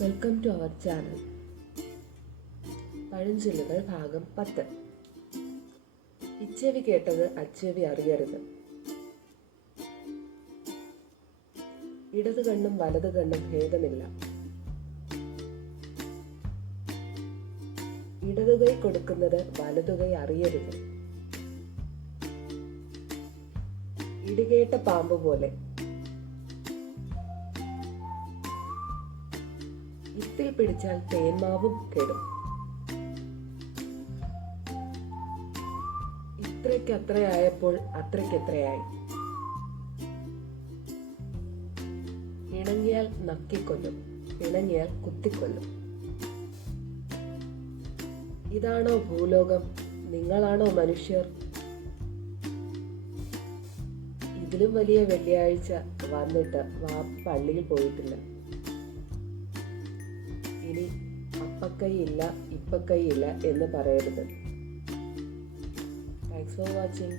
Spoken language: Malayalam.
Welcome to our channel. പഴഞ്ചൊല്ലുകൾ ഭാഗം 10. ഇച്ചെവി കേട്ടത് അച്ചെവി അറിയരുത്. ഇടതു കണ്ണും വലതു കണ്ണും ഭേദമില്ല. ഇടതുകൈ കൊടുക്കുന്നത് വലതുകൈ അറിയരുത്. ഇടികേട്ട പാമ്പ് പോലെ. ഇത്തിൽ പിടിച്ചാൽ തേന്മാവും കെടും. ഇത്രയ്ക്കത്രയായപ്പോൾ അത്രയ്ക്കെത്രയായി. ഇണങ്ങിയാൽ നക്കിക്കൊല്ലും, പിണങ്ങിയാൽ കുത്തിക്കൊല്ലും. ഇതാണോ ഭൂലോകം? നിങ്ങളാണോ മനുഷ്യർ? ഇതിലും വലിയ വെള്ളിയാഴ്ച വന്നിട്ട് പള്ളിയിൽ പോയിട്ടില്ല. ഇനി അപ്പക്കൈയില്ല ഇപ്പക്കൈയില്ല എന്ന് പറയരുത്. Thanks for watching.